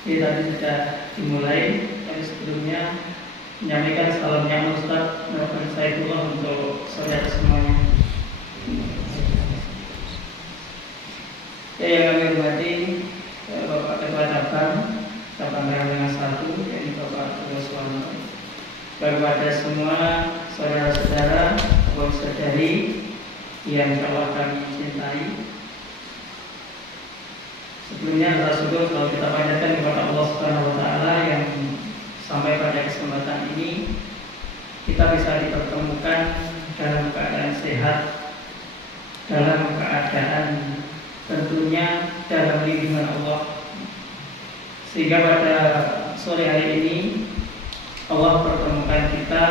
Jadi tadi sudah dimulai, tapi sebelumnya menyampaikan salamnya Ustaz Muhammad Saifullah untuk saudara semuanya. Yang kami hormati Bapak Ketua Cabang Karangan 1, yaitu Bapak Teguh Suwarno. Kepada semua saudara-saudara atau saudari yang Allah kami cintai. Sebelumnya rasa syukur kalau kita panjatkan kepada Allah Subhanahu wa taala yang sampai pada kesempatan ini kita bisa dipertemukan dalam keadaan sehat, dalam keadaan tentunya dalam lindungan Allah, sehingga pada sore hari ini Allah pertemukan kita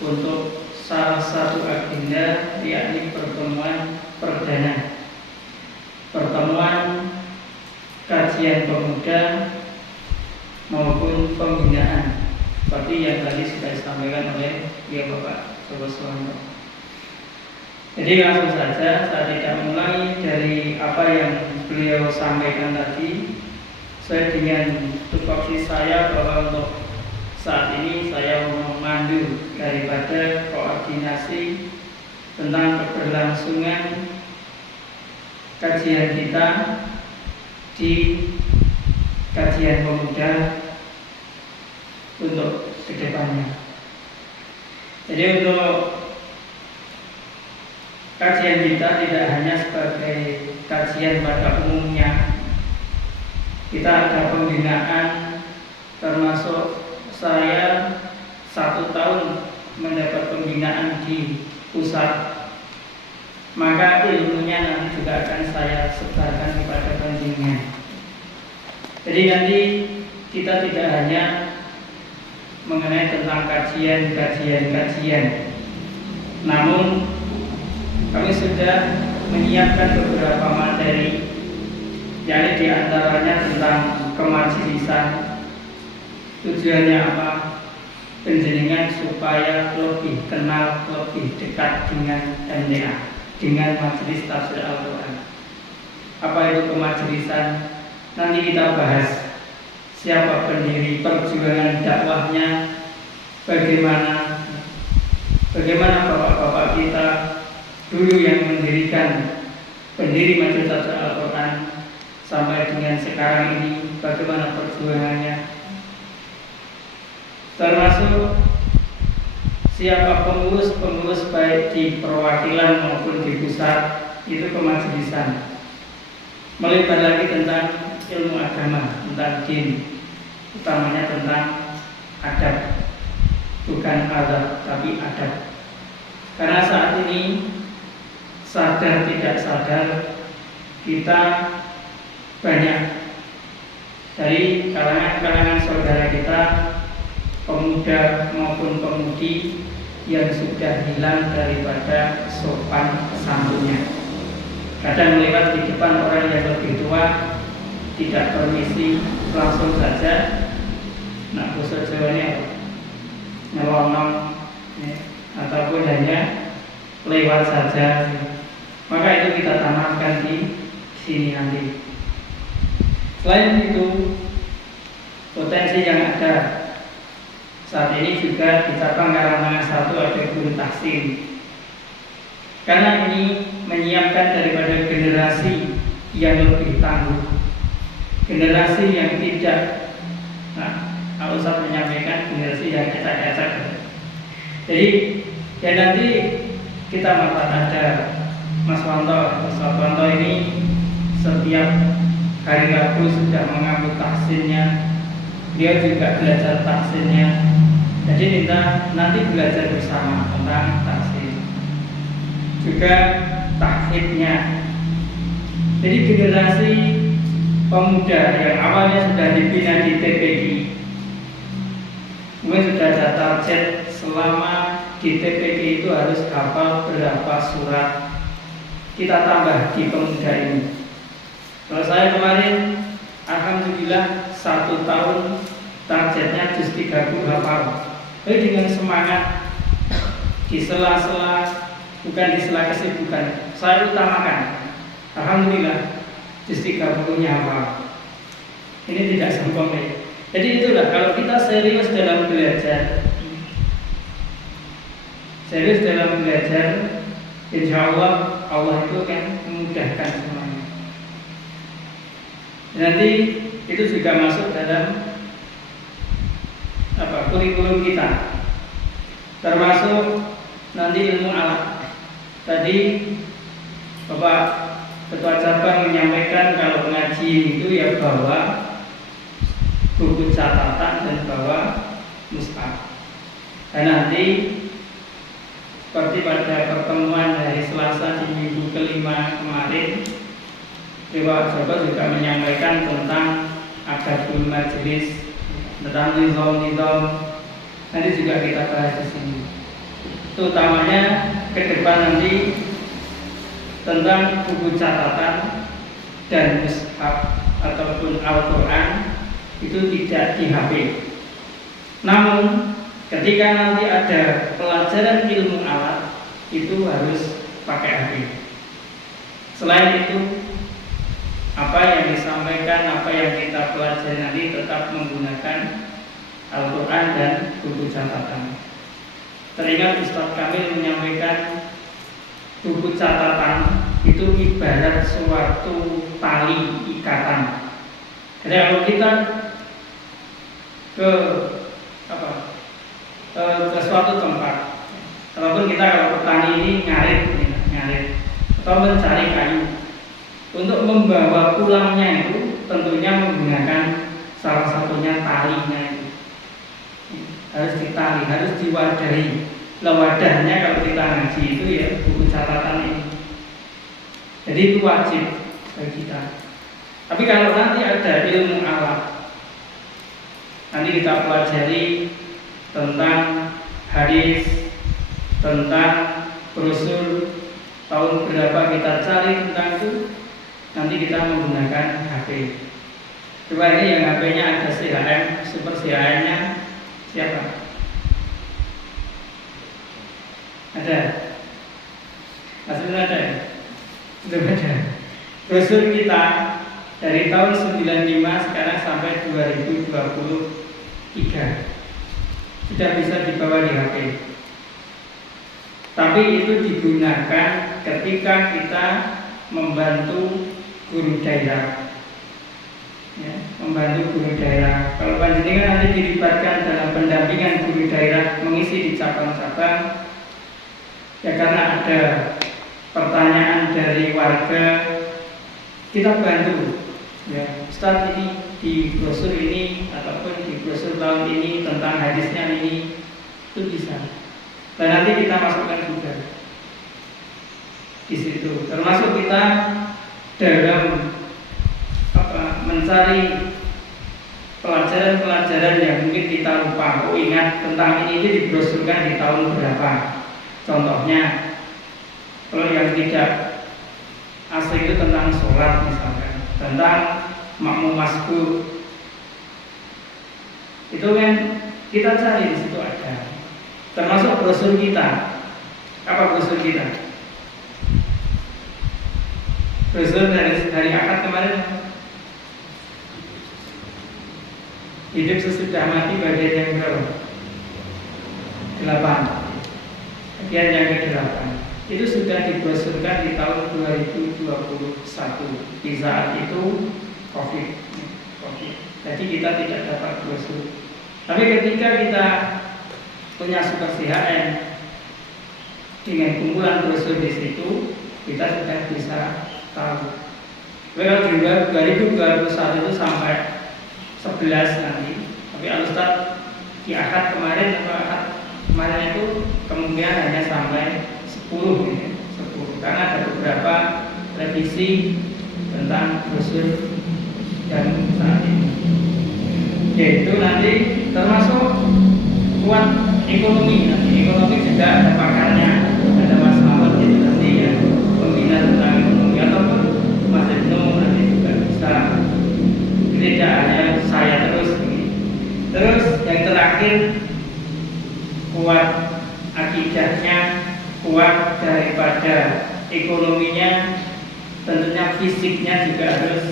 untuk salah satu agenda, yakni pertemuan perdana, pertemuan kajian pemuda maupun pembinaan, seperti yang tadi sudah disampaikan oleh Bapak Teguh Suwarno. Jadi langsung saja, saya tidak mulai dari apa yang beliau sampaikan tadi. Saya dengan tupoksi saya bahwa untuk saat ini saya memandu daripada koordinasi tentang keberlangsungan kajian kita di kajian pemuda untuk kedepannya. Jadi untuk kajian kita tidak hanya sebagai kajian pada umumnya, kita ada pembinaan, termasuk saya 1 tahun mendapat pembinaan di pusat, maka ilmunya nanti juga akan saya sebarkan kepada pentingnya. Jadi nanti kita tidak hanya mengenai tentang kajian, namun kami sudah menyiapkan beberapa materi, yakni diantaranya tentang kemajelisan. Tujuannya apa? Penjenengan supaya lebih kenal, lebih dekat dengan MTA, dengan Majelis Tafsir Al-Quran. Apa itu kemajelisan? Nanti kita bahas siapa pendiri, perjuangan dakwahnya, bagaimana bapak-bapak kita dulu yang mendirikan, pendiri Majelis Tafsir Al-Quran sampai dengan sekarang ini, bagaimana perjuangannya, termasuk siapa pengurus baik di perwakilan maupun di pusat, itu kemajelisan. Melebar lagi tentang ilmu agama, tentang din, utamanya tentang adab, bukan adab tapi adab. Karena saat ini sadar tidak sadar kita banyak dari kalangan saudara kita, pemuda maupun pemudi, yang sudah hilang daripada sopan santunnya. Kadang lewat di depan orang yang lebih tua, tidak permisi, langsung saja nak bahasa Jawanya nyelonong, ataupun hanya lewat saja. Maka itu kita tanamkan di sini nanti. Selain itu, potensi yang ada saat ini juga di cabang Karangan 1 ada guru tahsin. Karena ini menyiapkan daripada generasi yang lebih tangguh, generasi yang tidak, kalau saya menyampaikan generasi yang acak-acak. Jadi ya nanti kita manfaat ada Mas Wanto ini setiap hari Rabu sudah mengambil tahsinnya, dia juga belajar tahsinnya. Jadi kita nanti belajar bersama tentang tahsin, juga tahhidnya. Jadi generasi pemuda yang awalnya sudah dibina di TPI, mungkin sudah ada target selama di TPI itu harus hafal berapa surat, kita tambah di pemuda ini. Kalau saya kemarin, alhamdulillah 1 tahun targetnya juz 30 hafal. Jadi dengan semangat, di sela-sela, bukan di sela kesibukan, saya utamakan, alhamdulillah juz 30-nya hafal. Ini tidak sempurna. Jadi itulah kalau kita serius dalam belajar, insya Allah Allah itu akan memudahkan semuanya. Nanti itu juga masuk dalam kurikulum kita, termasuk nanti ilmu alat. Tadi Bapak Ketua Cabang menyampaikan kalau ngaji itu ya bawa buku catatan dan bawa mushaf. Dan nanti seperti pada pertemuan hari Selasa di minggu kelima kemarin, Bapak Jabat juga menyampaikan tentang adabul majelis, tentang nizam-nizam. Nanti juga kita bahas di sini. Utamanya ke depan nanti tentang buku catatan dan mushaf ataupun Al-Quran itu tidak di HP. Namun ketika nanti ada pelajaran ilmu alat itu harus pakai HP. Selain itu, apa yang disampaikan, apa yang kita pelajari nanti tetap menggunakan Al-Quran dan buku catatan. Teringat Ustaz Kamil menyampaikan buku catatan itu ibarat suatu tali ikatan. Jadi kalau kita ke suatu tempat, ataupun kita kalau petani ini ngarit atau mencari kayu, untuk membawa pulangnya itu tentunya menggunakan salah satunya talinya itu. Harus ditali, harus diwadahi. Wadahnya kalau kita ngaji itu ya buku catatan ini. Jadi itu wajib bagi kita. Tapi kalau nanti ada ilmu alat, nanti kita pelajari tentang hadis, tentang brosur, tahun berapa kita cari tentang itu, nanti kita menggunakan HP. Coba ini yang HP-nya ada CHM, super CHM-nya siapa? Ada? Maksudnya ada ya? Belum ada. Brosur kita dari tahun 95 sekarang sampai 2023 sudah bisa dibawa di HP. Tapi itu digunakan ketika kita membantu guru daerah, ya, membantu guru daerah. Kalau panjenengan nanti dilibatkan dalam pendampingan guru daerah mengisi di cabang-cabang, ya karena ada pertanyaan dari warga, kita bantu. Ya, Ustaz ini di brosur ini ataupun di brosur tahun ini tentang hadisnya ini itu bisa. Dan nanti kita masukkan juga di situ. Termasuk kita dalam mencari pelajaran-pelajaran yang mungkin kita lupa. Oh ingat tentang ini dibrosurkan di tahun berapa. Contohnya, kalau yang tidak asing itu tentang sholat misalkan, tentang makmum masbuk, itu kan kita cari di situ ada. Termasuk brosur kita. Apa brosur kita? Brosur dari hari akad kemarin. Hidup sesudah mati bagian yang berapa? 8. Bagian yang ke-8 itu sudah dibrosurkan di tahun 2021. Di saat itu COVID. Jadi kita tidak dapat brosur. Tapi ketika kita punya super CHN dengan kumpulan brosur di situ, kita sudah bisa tahu. Kalau di 2021 itu sampai 11 nanti. Tapi Al-Ustaz di akad kemarin itu kemungkinan hanya sampai 10 ya, 10 karena ada beberapa revisi tentang brosur yang saat ini. Yaitu nanti termasuk kuat ekonomi, nanti ekonomi juga ada pakarnya, ada Mas Mahmud itu nanti ya pembina tentang ekonomi ataupun Mas Ibnu nanti juga bisa. Tidak hanya saya terus ini. Terus yang terakhir kuat akidahnya, kuat daripada ekonominya, tentunya fisiknya juga harus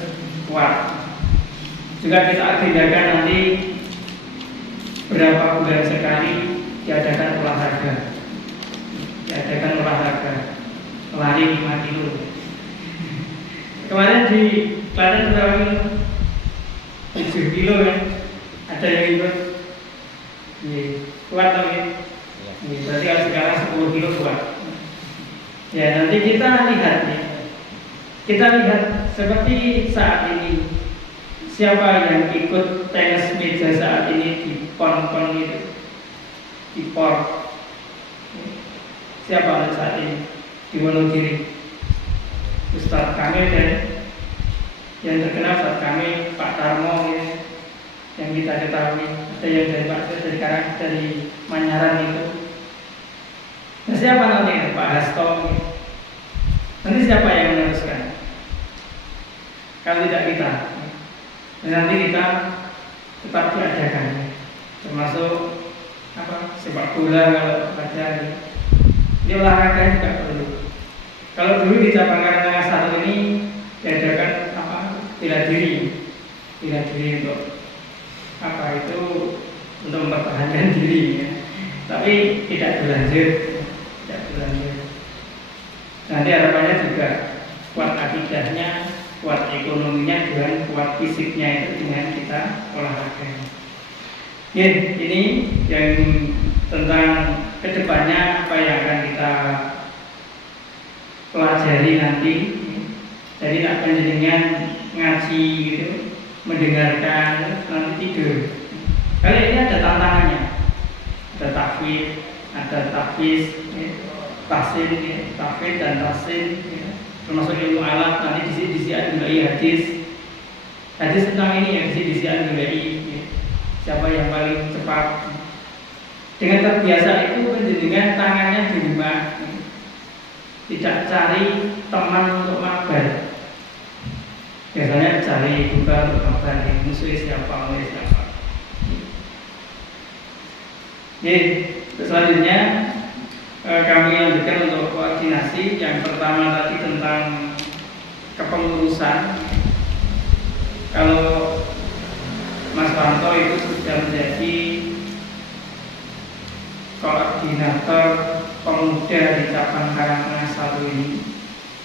kuat. Juga kita agendakan nanti berapa bulan sekali diadakan olahraga. Diadakan olahraga lari 5 kilo. Kemarin di Klaten berapa kilo? 7 kilo kan? Ada yang ikut? Kuat dong ya? Berarti kalau sekarang 10 kilo kuat. Ya nanti kita lihat nih. Kita lihat seperti saat ini, siapa yang ikut tenis meja saat ini di pon-pon itu, di POR. Siapa saat ini di Wonogiri? Ustadz Kamil dan yang terkenal Ustadz Kamil, Pak Tarmo ya, yang kita ketahui. Ada yang dari Pak dari Karang, dari Manyaran itu. Nah, siapa nanti? Pak Hasto. Nanti siapa yang meneruskan? Kalau tidak kita. Dan nanti kita tetap diadakan, termasuk apa? Sepak bola kalau ada. Ini olahraga juga perlu. Kalau dulu di cabang Karangtengah 1 ini diadakan apa? Bela diri untuk apa itu? Untuk mempertahankan diri ya. Tapi tidak berlanjut. Nanti harapannya juga kuat akidahnya, kuat ekonominya, dan kuat fisiknya itu dengan kita olahraga. Ya, ini yang tentang kedepannya apa yang akan kita pelajari nanti. Jadi nak panjenengan ngaji gitu, mendengarkan, nanti tidur. Kali ini ada tantangannya, ada tahfiz, tahsin, tahfiz dan tahsin, termasuk ilmu alat. Nanti disi-disian mulai hadis tentang ini ya, disi-disian mulai siapa yang paling cepat. Dengan terbiasa itu dengan tangannya di rumah, tidak cari teman untuk mabar. Biasanya cari buka untuk mabar, musuhnya siapa. Selanjutnya kami lanjutkan untuk koordinasi. Yang pertama tadi tentang kepengurusan. Kalau Mas Wanto itu sudah menjadi koordinator pemuda di cabang Karangtengah 1 ini.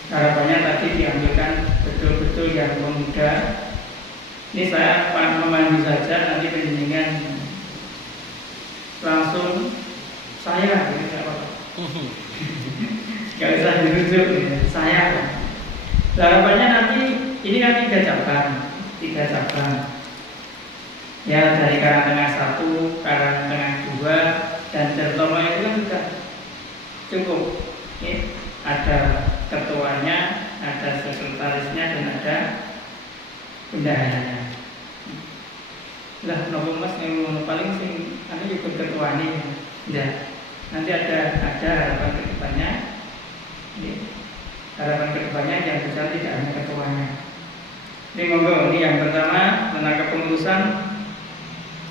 Harapannya tadi diambilkan betul-betul yang pemuda. Ini saya memandu saja, nanti penjenengan langsung saya gitu, nggak usah dirujuk gitu. Saya harapannya nanti ini kan 3 cabang ya, dari Karangtengah 1, Karangtengah 2 dan Tirtono itu kan sudah cukup ya. Ada ketuanya, ada sekretarisnya, dan ada bendaharanya. Lah nopo Mas yang paling sing anu ikut ketuanya ya. Nanti ada harapan kedepannya. Harapan kedepannya yang besar tidak hanya ketuanya. Ini monggo, ini yang pertama tentang kepengurusan.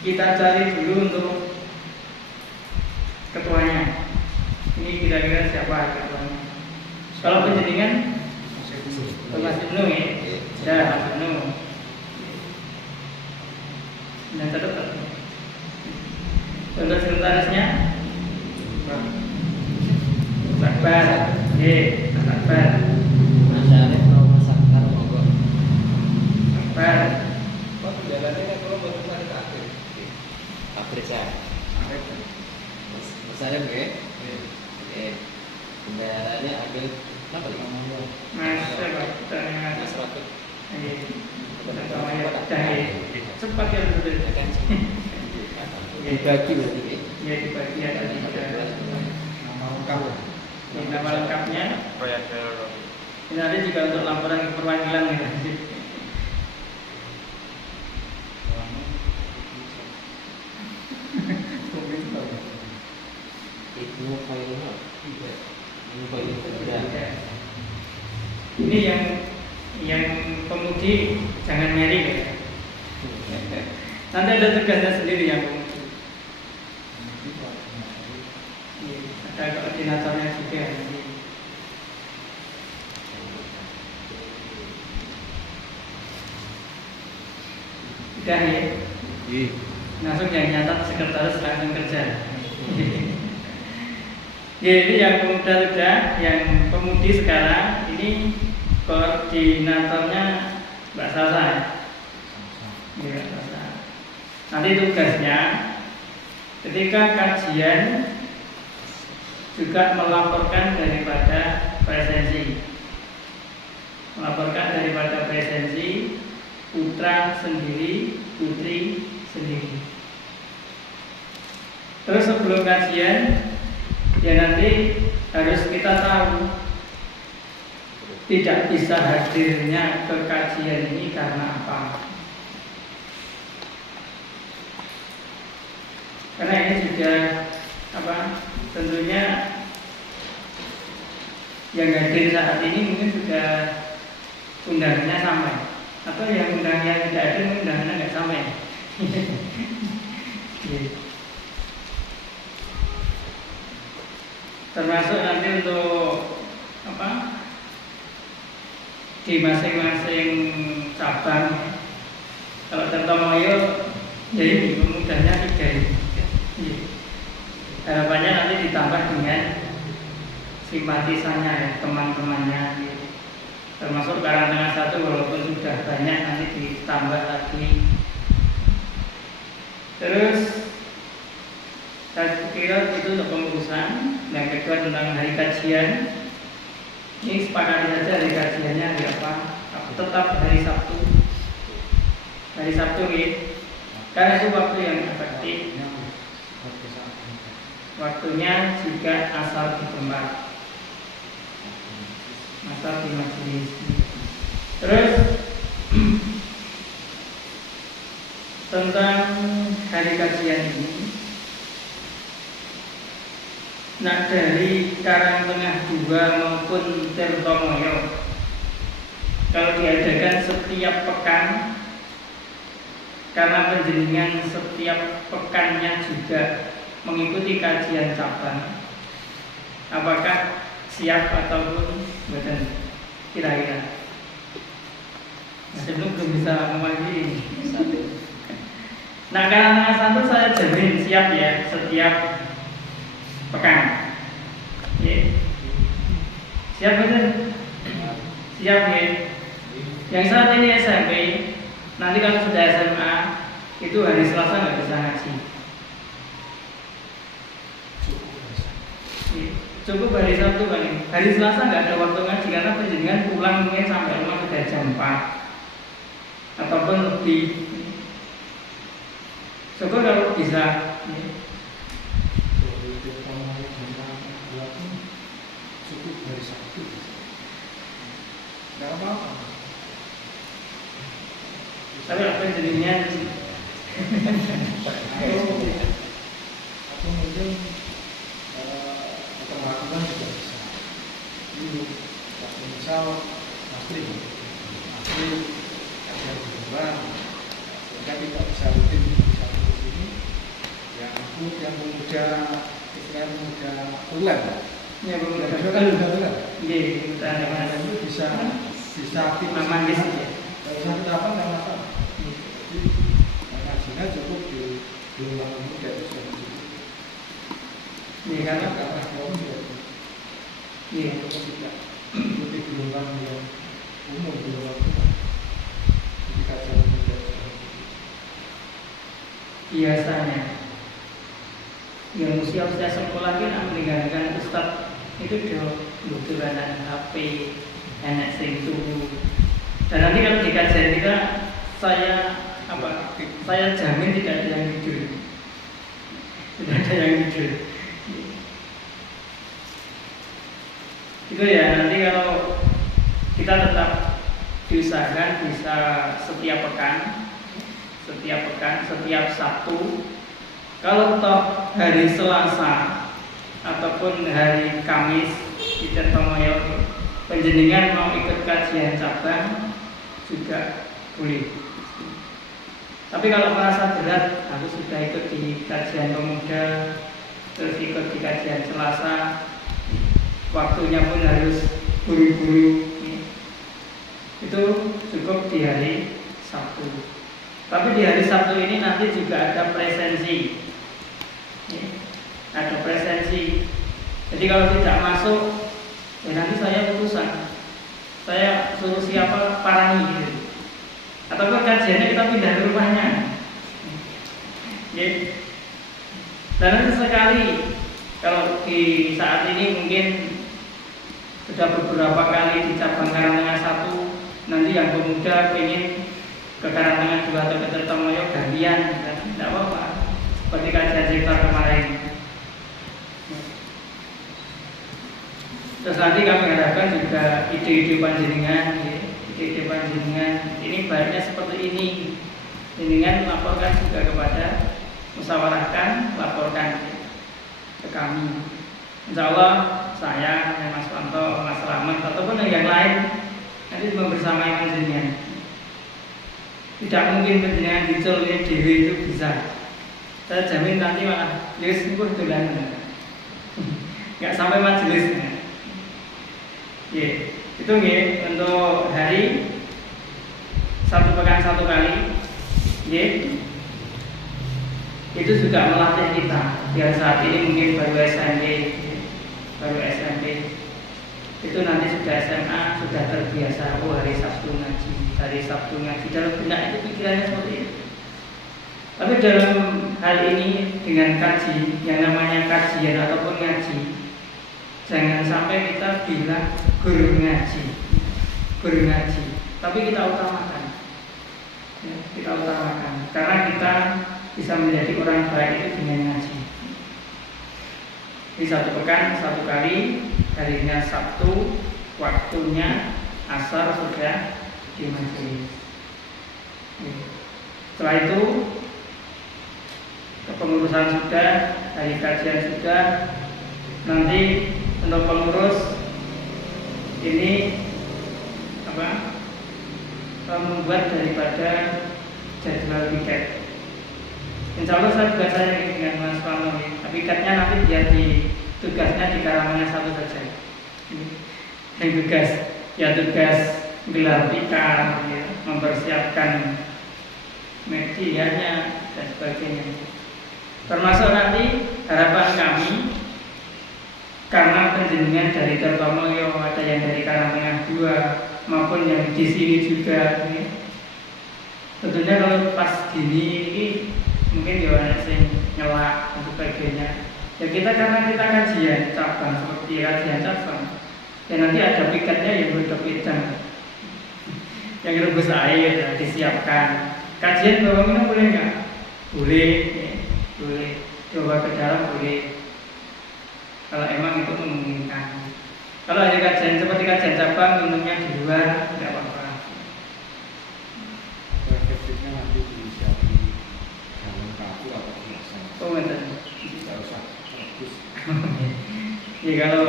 Kita cari dulu untuk ketuanya. Ini kira-kira siapa ketuanya? Kalau penjaringan Mas Ibnu ya, sudah Mas Ibnu. Dan tetap untuk sekretarisnya Akbar, Akbar. Mas Arif mau masak karo monggo. Akbar. Kok jalannya kan kalau baru tadi akhir. Akhir saya. Mas Arif nggih? Nggih. Bendaharanya agak napa iki? Mas Pak, Mas Ratu. Cepat ya betul. Dibagi berarti. Ya dibagi ada nama lengkapnya. Ini ada juga untuk laporan perwakilan ya. Itu filenya. Ini filenya. Ini yang pemudi jangan nyari ya. Nanti ada tugasnya sendiri yang pemudi. Ada koordinatornya juga. Udah ya. Iya. Langsung yang nyatat sekretaris langsung kerja. Ya, ini yang pemuda sudah, yang pemudi sekarang ini koordinatornya Mbak Sasa ya. Iya, Mbak Sasa. Nanti tugasnya ketika kajian juga melaporkan daripada presensi. Melaporkan daripada presensi putra sendiri, putri sendiri. Terus sebelum kajian ya nanti harus kita tahu tidak bisa hadirnya ke kajian ini karena apa. Karena ini juga apa? Tentunya yang hadir saat ini mungkin sudah undangannya sampai, atau yang undangannya tidak ada mungkin undangannya nggak sampai. Termasuk nanti untuk apa? Di masing-masing cabang. Kalau Tirtomoyo ya ini pemudanya 3 ini. Harapannya nanti ditambah dengan simpatisannya ya, teman-temannya. Termasuk Karangtengah 1 walaupun sudah banyak nanti ditambah lagi. Terus saya kira itu untuk pengurusan. Yang kedua tentang hari kajian. Ini sepakati saja hari kajiannya hari apa? Tetap hari Sabtu. Hari Sabtu ya. Karena itu waktu yang efektif. Waktunya juga asal di tempat, asal di majelis. Terus tentang hari kajian ini, nah dari Karangtengah 2 maupun Tirtomoyo, kalau diadakan setiap pekan, karena penjenengan setiap pekannya juga mengikuti kajian cabang, apakah siap ataupun bukan kira-kira? Masih belum bisa mewakili. Nah, Karangtengah 1 saya jamin siap ya setiap pekan. Siap betul? Siap ya. Yang saat ini SMP, nanti kalau sudah SMA itu hari Selasa nggak bisa ngaji. Cukup hari Sabtu kan ini. Hari Selasa nggak ada waktu ngaji karena penjenengan pulang mungkin sampai rumah sudah jam 4 ataupun lebih. Syukur kalau bisa. Cukup hari Sabtu. Nggak apa-apa. Tapi apa jadinya? Atau mungkin perwakilan juga bisa. Dulu, misal Asri ada di luar, kita tidak bisa rutin bisa di sini. Yang aku yang pemuda, istilahnya pemuda tulen. Ya, Pemuda tulen. Iya, kita ada Itu bisa aktif aman di sini. Kalau bisa kita apa nggak masalah. Jadi kajiannya cukup di luar pemuda itu sudah cukup. Iya, karena kaum juga iya. tidak ikuti gelombang yang umum di luar kita. Jadi kajian pemuda Biasanya yang usia sekolah kan meninggalkan Ustadz itu kebetulan HP, enak sing turu. Dan nanti kalau di kajian kita saya jamin tidak ada yang tidur. Tidak ada yang tidur. Itu ya nanti kalau kita tetap diusahakan bisa setiap pekan, setiap Sabtu. Kalau toh hari Selasa ataupun hari Kamis di Tirtomoyo penjenengan mau ikut kajian cabang juga boleh. Tapi kalau merasa berat, aku sudah ikut di kajian pemuda, terus ikut di kajian Selasa, waktunya pun harus buru-buru. Itu cukup di hari Sabtu. Tapi di hari Sabtu ini nanti juga ada presensi. Ya, ada presensi. Jadi kalau tidak masuk, ya nanti saya putusan. Saya suruh siapa parani gitu. Ataupun kajiannya kita pindah ke rumahnya. Ya. Dan nanti sekali kalau di saat ini mungkin sudah beberapa kali di cabang Karangtengah 1, nanti yang pemuda ingin ke Karangtengah 2 atau ke Tirtomoyo gantian, tidak apa-apa. Seperti kajian sektor kemarin. Terus nanti kami harapkan juga ide-ide panjenengan, ya. Ide-ide panjenengan ini baiknya seperti ini. Panjenengan laporkan juga kepada, musyawarahkan, laporkan ke kami. Insya Allah saya, Mas Wanto, Mas Slamet ataupun yang lain nanti membersamai panjenengan. Tidak mungkin panjenengan dicul ini dewi itu bisa. Saya jamin nanti malah yes niku dolan. Enggak sampai majelisnya. Ya, itu nggih untuk hari satu pekan satu kali. Ya. Itu juga melatih kita. Yang saat ini mungkin baru SMP, itu nanti sudah SMA, sudah terbiasa. Oh, hari Sabtu ngaji, dalam benak itu pikirannya seperti itu. Tapi dalam hal ini dengan kaji, yang namanya kajian ataupun ngaji, jangan sampai kita bilang guru ngaji, tapi kita utamakan, ya, karena kita bisa menjadi orang baik itu dengan ngaji. Di satu pekan satu kali, harinya Sabtu, waktunya asar sudah di majelis. Setelah itu kepengurusan sudah, hari kajian sudah. Nanti untuk pengurus ini membuat daripada jadwal piket. Insya Allah saya juga saya dengan Mas Pano, tapi piketnya nanti biar tugasnya di Karangtengah 1 saja. Yang tugas gelar tikar, ya, mempersiapkan medianya dan sebagainya. Termasuk nanti harapan kami, karena penjenengan dari Tirtomoyo, ada yang dari Karangtengah 2 maupun yang di sini juga, ya. Tentunya kalau pas gini ini mungkin dia banyak yang nyelak dan sebagainya. Ya karena kita kajian cabang seperti kajian cabang, dan nanti ada piketnya yang beda-beda, yang rebus air ya, disiapkan. Kajian bawa minum boleh nggak? Boleh, ya, boleh. Coba ke dalam boleh. Kalau emang itu memungkinkan. Kalau ada kajian seperti kajian cabang minumnya di luar tidak apa-apa. Efektifnya nanti disiapin dalam kaku atau biasa. Oh betul. Tidak usah fokus. Ya kalau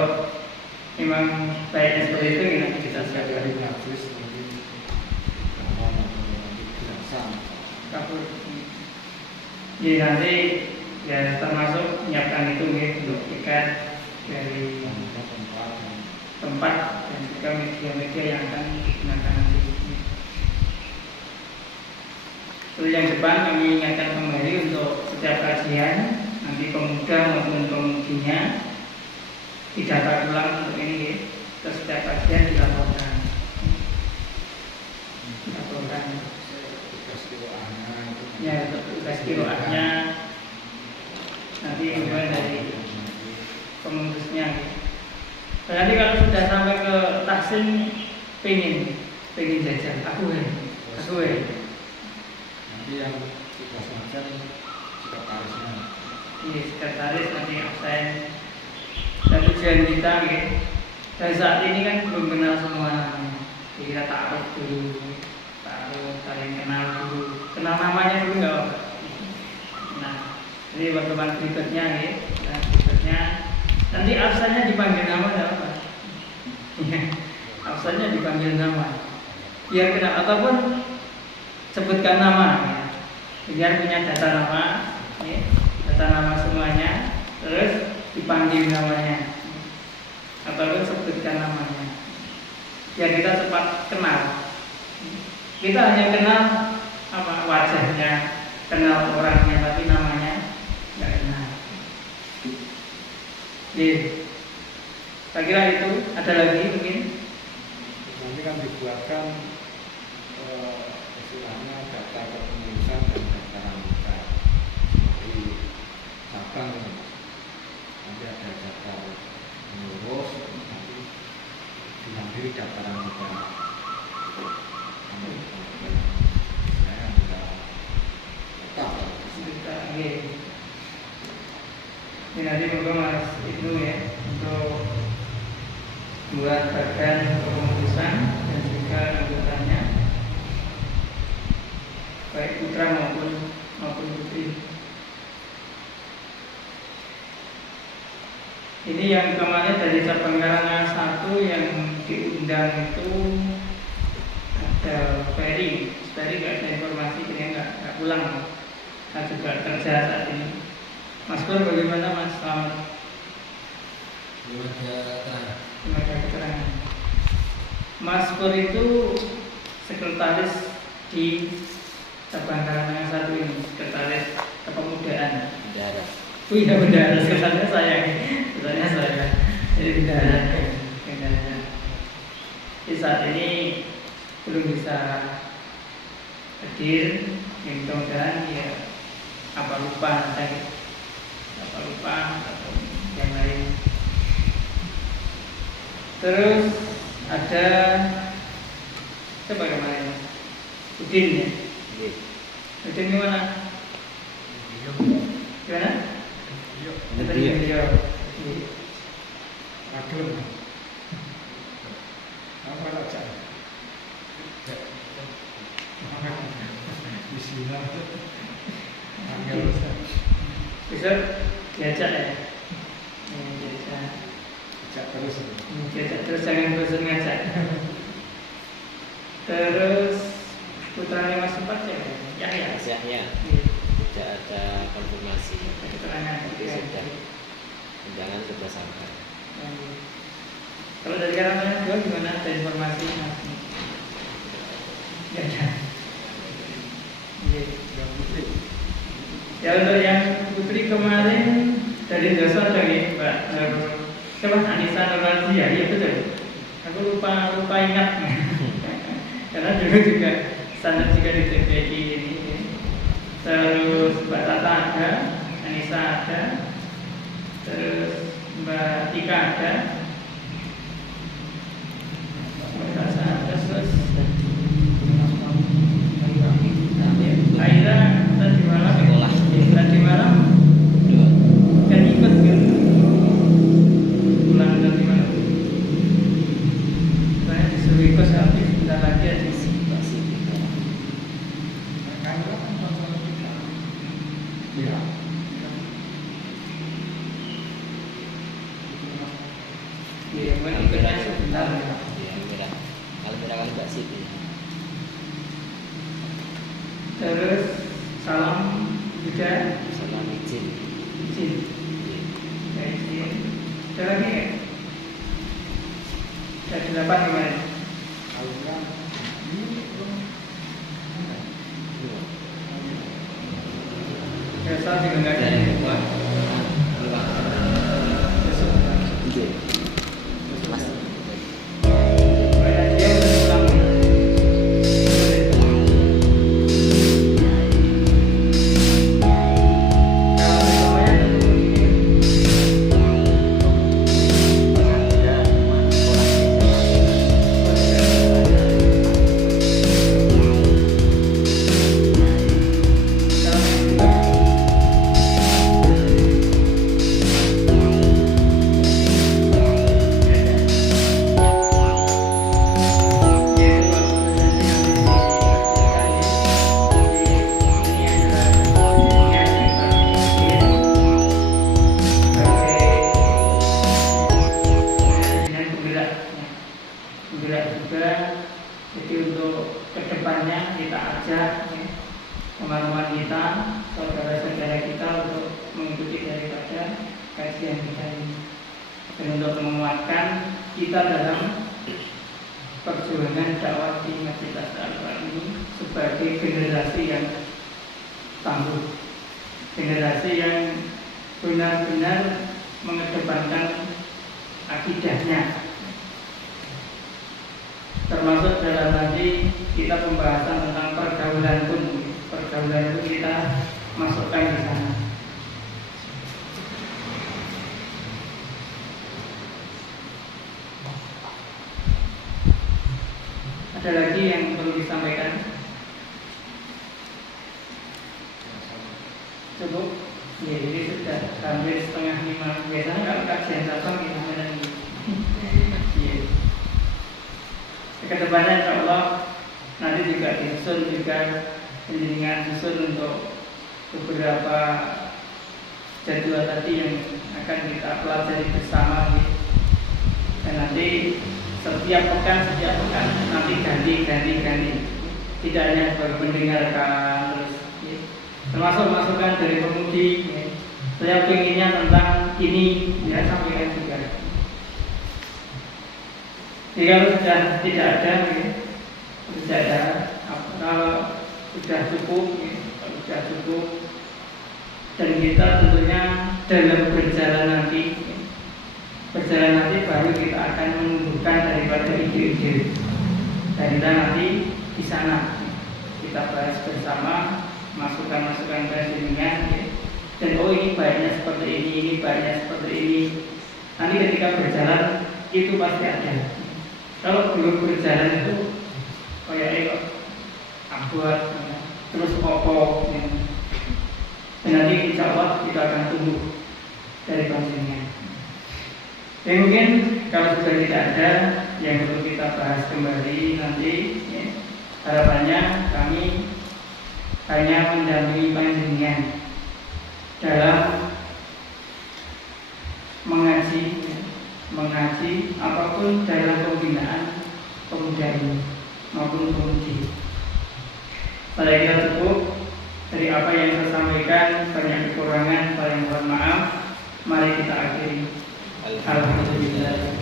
memang baiknya seperti itu ya nanti kita Setiap siapkan. hari gratis nanti kawan atau nanti biasa. Kapur. Ya nanti ya termasuk menyiapkan itu ya untuk tiket dari tempat dan juga media-media yang akan digunakan nanti. Terus yang depan kami ingatkan kembali untuk setiap kajian nanti pemuda maupun pemudinya didapat ulang untuk ini ya. Terus setiap kajian dilaporkan. Ya untuk tugas kiroahnya nanti mulai dari pengurusnya. Dan nanti kalau sudah sampai ke Taksim pengen jajan aku Nanti yang tugas ngajar sekretarisnya. ini sekretaris nanti absen. Dan tujuan kita ya, dan saat ini kan belum kenal semua namanya. Jadi kita taruh dulu, saling kenal dulu, kenal namanya dulu nggak apa. Nah, ini pertemuan berikutnya ya. Nah, berikutnya nanti absennya dipanggil nama nggak apa. Absennya dipanggil nama. Biar kenal ataupun sebutkan nama. Ya. Biar punya data nama, ya. Data nama semuanya, terus dipanggil namanya ataupun sebutkan namanya. Biar kita cepat kenal. Kita hanya kenal wajahnya. hanya kenal orangnya tapi namanya nggak kenal. Saya kira itu. Ada lagi mungkin? Nanti kan dibuatkan istilahnya daftar kepengurusan dan daftar anggota di cabang. Nanti ada daftar pengurus, nanti diambil daftar anggota. Saya anggota tetap. Ini nanti monggo Mas Ibnu ya untuk buat badan kepengurusan dan juga anggotanya, baik putra maupun putri. Ini yang kemarin dari cabang Karangan 1 yang diundang itu ada Ferry nggak ada informasi, dia nggak pulang. Saya juga kerja saat ini. Mas Pur bagaimana Mas? Selamat. Belum ada Keterangan. Mas Pur itu sekretaris di cabang Karangan 1 ini, sekretaris kepemudaan. bendahara. Oh iya bendahara, sekretarisnya saya. Jadi bendahara. Jadi saat ini belum bisa hadir, mudah-mudahan ya apa lupa atau yang lain. Terus ada siapa kemarin? Udin ya. Iya. Udin gimana? Gimana? Iya. Beliau. Ragil. Apa aja? Bismillah. Bisa diajak ya. Diajak terus jangan bosan ngajak. Terus putranya Mas Empat ya? Ya. Yahya tidak ada konfirmasi. Keterangan. Tapi sudah undangan sudah sampai. Kalau dari Karangan 2 gimana? Ada informasi? Ya ada. Ya untuk yang putri kemarin dari Dosa ada ya Mbak. Siapa? Anissa Nurlanzi ya? Iya betul. Aku lupa ingat. Karena dulu juga standar juga di TPI ini. Terus Mbak Tata ada, Anissa ada, terus Mbak Tika ada, Mbak Tasa ada, terus Aira tadi malam kan ikut kan pulang tadi malam. Saya disuruh ikut tapi sebentar lagi aja sih. Iya. Iya, bukan ikutnya sebentar. Iya, Almira. Almira kan Mbak Siti. Terus salam juga Salam izin. izin. Iya. Ya, izin. Ada lagi ya? Ada 8 kemarin. Aluran. Biasa juga nggak ada Dan yang kedua, buat. Besok. izin. Mas. Kayak dia udah pulang. Kalau semuanya bergerak juga. Jadi untuk kedepannya kita ajak ya, teman-teman kita, saudara-saudara kita untuk mengikuti daripada kajian kita ini dan untuk menguatkan kita dalam perjuangan dakwah di Masjid Al-Quran ini sebagai generasi yang tangguh, generasi yang benar-benar mengedepankan akidahnya. Termasuk dalam nanti kita pembahasan tentang pergaulan pun kita masukkan di sana. Ada lagi yang perlu disampaikan? Cukup? Ya, jadi sudah hampir setengah 5. Biasanya kalau kajian cabang kita lagi. Iya. Kedepannya insya Allah nanti juga disusun juga penjaringan susun untuk beberapa jadwal tadi yang akan kita pelajari bersama gitu. Dan nanti setiap pekan nanti ganti. Tidak hanya baru mendengarkan terus ya. Termasuk masukan dari pemudi ya. Saya pengennya tentang ini ya, sampaikan juga. Jadi kalau sudah tidak ada ya, kalau sudah cukup ya, dan kita tentunya dalam berjalan nanti baru kita akan menumbuhkan daripada ide-ide, dan kita nanti di sana kita bahas bersama masukan-masukan dengan ya. Dan ini baiknya seperti ini baiknya seperti ini. Nanti ketika berjalan itu pasti ada. Kalau belum berjalan itu kayak buat terus kokoh ya. Dan nanti insya Allah kita akan tumbuh dari panjangnya. Dan mungkin kalau sudah tidak ada yang perlu kita bahas kembali nanti ya, harapannya kami hanya mendampingi panjenengan dalam mengaji apapun dalam pembinaan pemuda ini maupun pemudi. Saya kira cukup dari apa yang saya sampaikan, banyak kekurangan, saya mohon maaf. Mari kita akhiri. Alhamdulillah.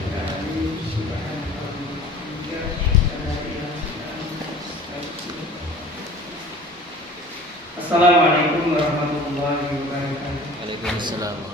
Assalamualaikum warahmatullahi wabarakatuh. Waalaikumsalam.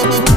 Thank you.